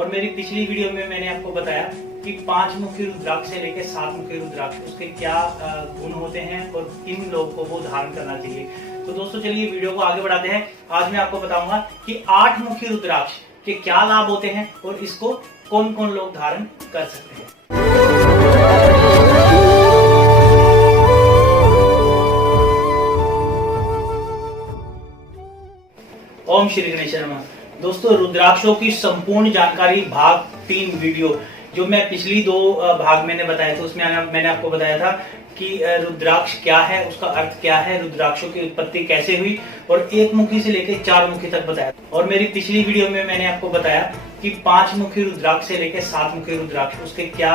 और मेरी पिछली वीडियो में मैंने आपको बताया कि 5 मुखी रुद्राक्ष से लेकर 7 मुखी रुद्राक्ष उसके क्या गुण होते हैं और किन लोगों को वो धारण करना चाहिए। तो दोस्तों चलिए वीडियो को आगे बढ़ाते हैं। आज मैं आपको बताऊंगा कि 8 मुखी रुद्राक्ष के क्या लाभ होते हैं और इसको कौन कौन लोग धारण कर सकते हैं। ओम श्री गणेश नमः। दोस्तों रुद्राक्षों की संपूर्ण जानकारी भाग 3 वीडियो जो मैं पिछली 2 भाग मैंने बताया था, उसमें मैंने आपको बताया था कि रुद्राक्ष क्या है, उसका अर्थ क्या है, रुद्राक्षों की उत्पत्ति कैसे हुई और 1 मुखी से लेकर 4 मुखी तक बताया। और मेरी पिछली वीडियो में मैंने आपको बताया कि 5 मुखी रुद्राक्ष से लेकर 7 मुखी रुद्राक्ष उसके क्या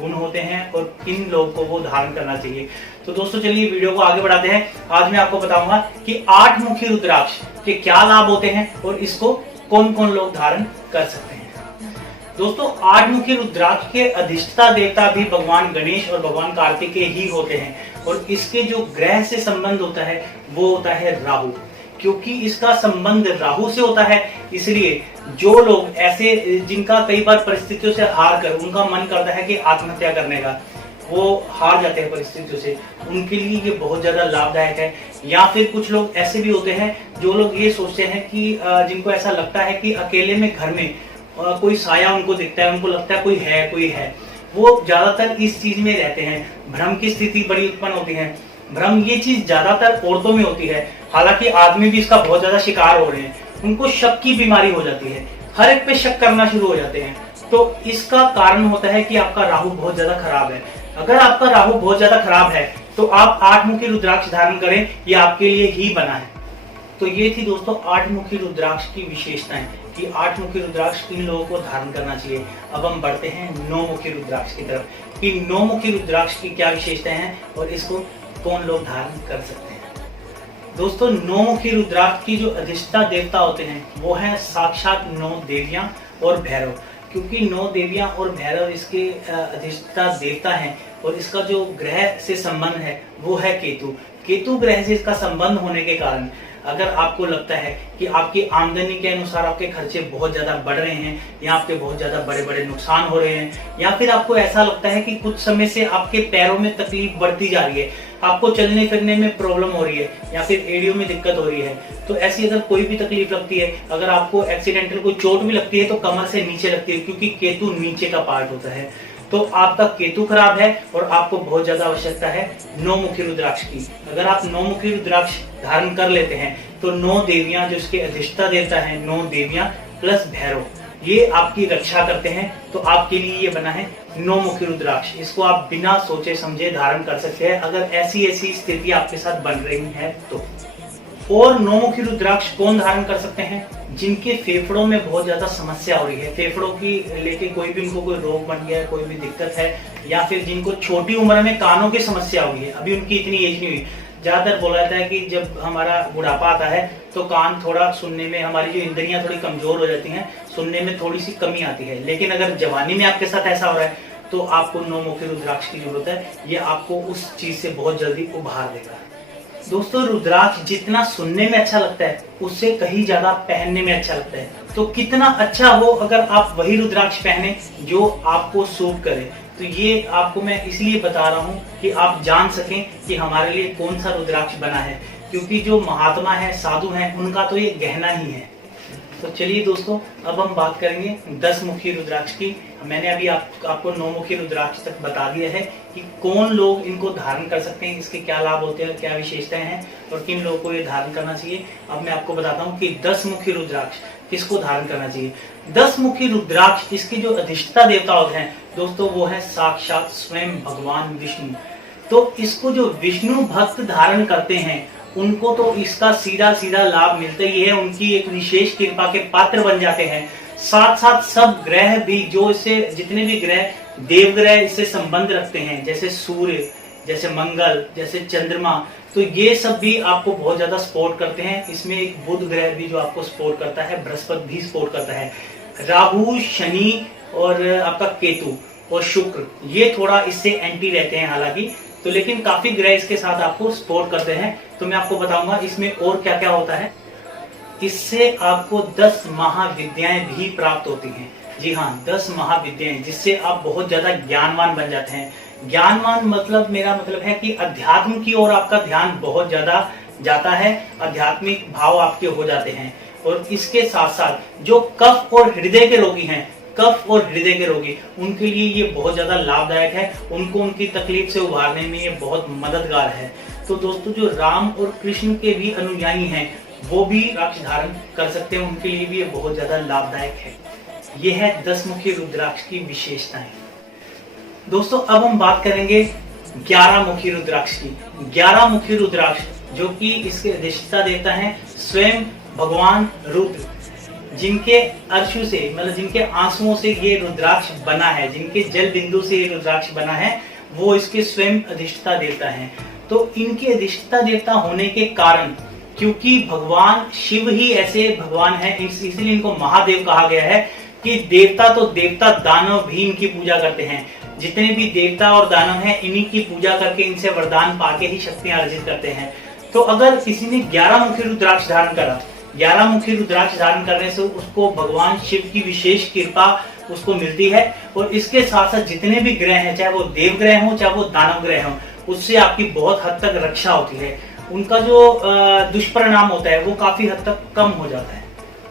गुण होते हैं और किन लोगों को वो धारण करना चाहिए। तो दोस्तों चलिए वीडियो को आगे बढ़ाते हैं। आज मैं आपको बताऊंगा कि 8 मुखी रुद्राक्ष के क्या लाभ होते हैं और इसको कौन कौन लोग धारण कर सकते हैं। दोस्तों 8 मुखी रुद्राक्ष के अधिष्ठता देवता भी भगवान गणेश और भगवान कार्तिकेय ही होते हैं और इसके जो ग्रह से संबंध होता है वो होता है राहु। क्योंकि इसका संबंध राहु से होता है इसलिए जो लोग ऐसे जिनका कई बार परिस्थितियों से हार कर उनका मन करता है कि आत्महत्या करने का, वो हार जाते हैं परिस्थितियों से, उनके लिए ये बहुत ज्यादा लाभदायक है। या फिर कुछ लोग ऐसे भी होते हैं जो लोग ये सोचते हैं कि जिनको ऐसा लगता है कि अकेले में घर में कोई साया उनको दिखता है, उनको लगता है कोई है, वो ज्यादातर इस चीज में रहते हैं। भ्रम की स्थिति बड़ी उत्पन्न होती है। भ्रम ये चीज ज्यादातर औरतों में होती है, हालांकि आदमी भी इसका बहुत ज्यादा शिकार हो रहे हैं। उनको शक की बीमारी हो जाती है, हर एक पे शक करना शुरू हो जाते हैं। तो इसका कारण होता है कि आपका राहु बहुत ज्यादा खराब है। अगर आपका राहु बहुत ज्यादा खराब है तो आप 8 मुखी रुद्राक्ष धारण करें, ये आपके लिए ही बना है। तो ये थी दोस्तों 8 मुखी रुद्राक्ष की विशेषताएं कि 8 मुखी रुद्राक्ष किन लोगों को धारण करना चाहिए। अब हम बढ़ते हैं 9 मुखी रुद्राक्ष की तरफ कि 9 मुखी रुद्राक्ष की क्या विशेषताएं हैं और इसको कौन लोग धारण कर सकते हैं। दोस्तों 9 मुखी रुद्राक्ष की जो अधिष्ठता देवता होते हैं वो है साक्षात 9 देवियां और भैरव। क्योंकि 9 देवियां और भैरव इसके अधिष्ठता देवता हैं और इसका जो ग्रह से संबंध है वो है केतु। केतु ग्रह से इसका संबंध होने के कारण अगर आपको लगता है कि आपकी आमदनी के अनुसार आपके खर्चे बहुत ज्यादा बढ़ रहे हैं या आपके बहुत ज्यादा बड़े बड़े नुकसान हो रहे हैं, या फिर आपको ऐसा लगता है कि कुछ समय से आपके पैरों में तकलीफ बढ़ती जा रही है, आपको चलने फिरने में प्रॉब्लम हो रही है या फिर एड़ियों में दिक्कत हो रही है, तो ऐसी अगर कोई भी तकलीफ लगती है, अगर आपको एक्सीडेंटल कोई चोट भी लगती है तो कमर से नीचे लगती है क्योंकि केतु नीचे का पार्ट होता है, तो आपका केतु खराब है और आपको बहुत ज्यादा आवश्यकता है 9 मुखी रुद्राक्ष की। अगर आप 9 मुखी रुद्राक्ष धारण कर लेते हैं तो 9 देवियां जो इसके अधिष्ठता देवता है, 9 देवियां प्लस भैरव, ये आपकी रक्षा करते हैं। तो आपके लिए ये बना है 9 मुखी रुद्राक्ष। इसको आप बिना सोचे समझे धारण कर सकते हैं अगर ऐसी स्थिति आपके साथ बन रही है तो। और 9 मुखी रुद्राक्ष कौन धारण कर सकते हैं? जिनके फेफड़ों में बहुत ज्यादा समस्या हो रही है, फेफड़ों की लेके कोई भी उनको कोई रोग बन गया है, कोई भी दिक्कत है, या फिर जिनको छोटी उम्र में कानों की समस्या हुई है, अभी उनकी इतनी एज नहीं हुई। ज्यादातर बोला जाता है कि जब हमारा बुढ़ापा आता है तो कान थोड़ा सुनने में, हमारी जो इंद्रियां थोड़ी कमजोर हो जाती हैं, सुनने में थोड़ी सी कमी आती है। लेकिन अगर जवानी में आपके साथ ऐसा हो रहा है तो आपको 9 मुखी रुद्राक्ष की जरूरत है। ये आपको उस चीज से बहुत जल्दी उभार देगा। दोस्तों रुद्राक्ष जितना सुनने में अच्छा लगता है उससे कहीं ज्यादा पहनने में अच्छा लगता है। तो कितना अच्छा हो अगर आप वही रुद्राक्ष पहने जो आपको सूट करे। तो ये आपको मैं इसलिए बता रहा हूँ कि आप जान सकें कि हमारे लिए कौन सा रुद्राक्ष बना है, क्योंकि जो महात्मा है, साधु हैं, उनका तो ये गहना ही है। तो चलिए दोस्तों अब हम बात करेंगे 10 मुखी रुद्राक्ष की। मैंने अभी आपको 9 मुखी रुद्राक्ष तक बता दिया है कि कौन लोग इनको धारण कर सकते हैं, इसके क्या लाभ होते हैं, क्या विशेषताएं हैं और किन लोगों को ये धारण करना चाहिए। अब मैं आपको बताता हूँ कि 10 मुखी रुद्राक्ष किसको धारण करना चाहिए। 10 मुखी रुद्राक्ष इसके जो अधिष्ठता देवता होते हैं दोस्तों वो है साक्षात स्वयं भगवान विष्णु। तो इसको जो विष्णु भक्त धारण करते हैं उनको तो इसका सीधा सीधा लाभ मिलता ही है, उनकी एक विशेष कृपा के पात्र बन जाते हैं। साथ साथ सब ग्रह भी जो इससे, जितने भी ग्रह देवग्रह इससे संबंध रखते हैं, जैसे सूर्य, जैसे मंगल, जैसे चंद्रमा, तो ये सब भी आपको बहुत ज्यादा सपोर्ट करते हैं। इसमें एक बुध ग्रह भी जो आपको सपोर्ट करता है, बृहस्पति भी सपोर्ट करता है, राहु, शनि और आपका केतु और शुक्र, ये थोड़ा इससे एंटी रहते हैं हालांकि, तो लेकिन काफी ग्रह इसके साथ आपको सपोर्ट करते हैं। तो मैं आपको बताऊंगा इसमें और क्या क्या होता है। इससे आपको 10 महाविद्याएं भी प्राप्त होती हैं। जी हाँ, 10 महाविद्याएं जिससे आप बहुत ज्यादा ज्ञानवान बन जाते हैं। ज्ञानवान मतलब, मेरा मतलब है कि अध्यात्म की ओर आपका ध्यान बहुत ज्यादा जाता है, आध्यात्मिक भाव आपके हो जाते हैं। और इसके साथ साथ जो कफ और हृदय के रोगी हैं, कफ और हृदय के रोगी, उनके लिए ये बहुत ज्यादा लाभदायक है। उनको उनकी तकलीफ से उभारने में ये बहुत मददगार है। तो दोस्तों, जो राम और कृष्ण के भी अनुयायी हैं वो भी रुद्राक्ष धारण कर सकते हैं, उनके लिए भी ये बहुत ज्यादा लाभदायक है। ये है 10 मुखी रुद्राक्ष की विशेषताएं। दोस्तों, अब हम बात करेंगे 11 मुखी रुद्राक्ष की। 11 मुखी रुद्राक्ष जो कि इसके अधिष्ठता देता है स्वयं भगवान रुद्र, जिनके अर्शु से, मतलब जिनके आंसुओं से ये रुद्राक्ष बना है, जिनके जल बिंदु से ये रुद्राक्ष बना है, वो इसके स्वयं अधिष्ठता देवता है। तो इनके अधिष्ठता देवता होने के कारण, क्योंकि भगवान शिव ही ऐसे भगवान है, इसलिए इनको महादेव कहा गया है कि देवता तो देवता, दानव भी इनकी पूजा करते हैं। जितने भी देवता और दानव हैं, इन्हीं की पूजा करके, इनसे वरदान पाके ही शक्तियां अर्जित करते हैं। तो अगर किसी ने 11 मुखी रुद्राक्ष धारण करा, 11 मुखी रुद्राक्ष धारण करने से उसको भगवान शिव की विशेष कृपा उसको मिलती है। और इसके साथ साथ जितने भी ग्रह हैं, चाहे वो देव ग्रह हो चाहे वो दानव ग्रह हो, उससे आपकी बहुत हद तक रक्षा होती है। उनका जो दुष्परिणाम होता है वो काफी हद तक कम हो जाता है।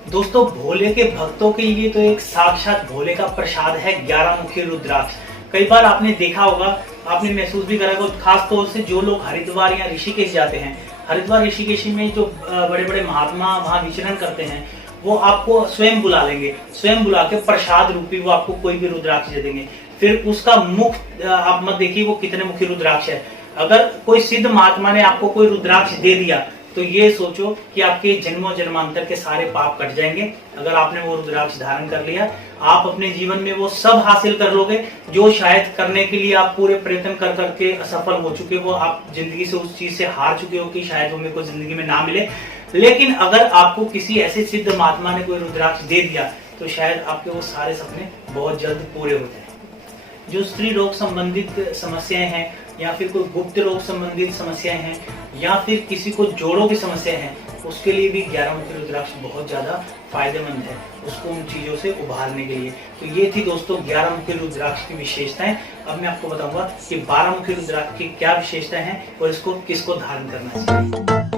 दोस्तों, भोले के भक्तों के लिए तो एक साक्षात भोले का प्रसाद है 11 मुखी रुद्राक्ष। कई बार आपने देखा होगा, आपने महसूस भी करा होगा, खास तौर से जो लोग हरिद्वार या ऋषिकेश जाते हैं, हरिद्वार ऋषिकेश में जो बड़े बड़े महात्मा वहां विचरण करते हैं, वो आपको स्वयं बुला लेंगे, स्वयं बुला के प्रसाद रूपी वो आपको कोई भी रुद्राक्ष दे देंगे। फिर उसका मुख आप मत देखिए वो कितने मुखी रुद्राक्ष है। अगर कोई सिद्ध महात्मा ने आपको कोई रुद्राक्ष दे दिया तो ये सोचो कि आपके जन्मों जन्मांतर के सारे पाप कट जाएंगे। अगर आपने वो रुद्राक्ष धारण कर लिया, आप अपने जीवन में वो सब हासिल कर लोगे जो शायद करने के लिए आप पूरे प्रयत्न कर करके असफल हो चुके हो। आप जिंदगी से उस चीज से हार चुके हो कि शायद वो मेरे को जिंदगी में ना मिले। लेकिन अगर आपको किसी ऐसे सिद्ध महात्मा ने कोई रुद्राक्ष दे दिया तो शायद आपके वो सारे सपने बहुत जल्द पूरे हो जाए। जो स्त्री रोग संबंधित समस्याएं हैं, या फिर कोई गुप्त रोग संबंधित समस्याएं हैं, या फिर किसी को जोड़ों की समस्या है, उसके लिए भी 11 मुखी रुद्राक्ष बहुत ज्यादा फायदेमंद है, उसको उन चीजों से उभारने के लिए। तो ये थी दोस्तों 11 मुखी रुद्राक्ष की विशेषताएं। अब मैं आपको बताऊंगा कि 12 मुखी रुद्राक्ष की क्या विशेषताएं हैं और इसको किसको धारण करना चाहिए।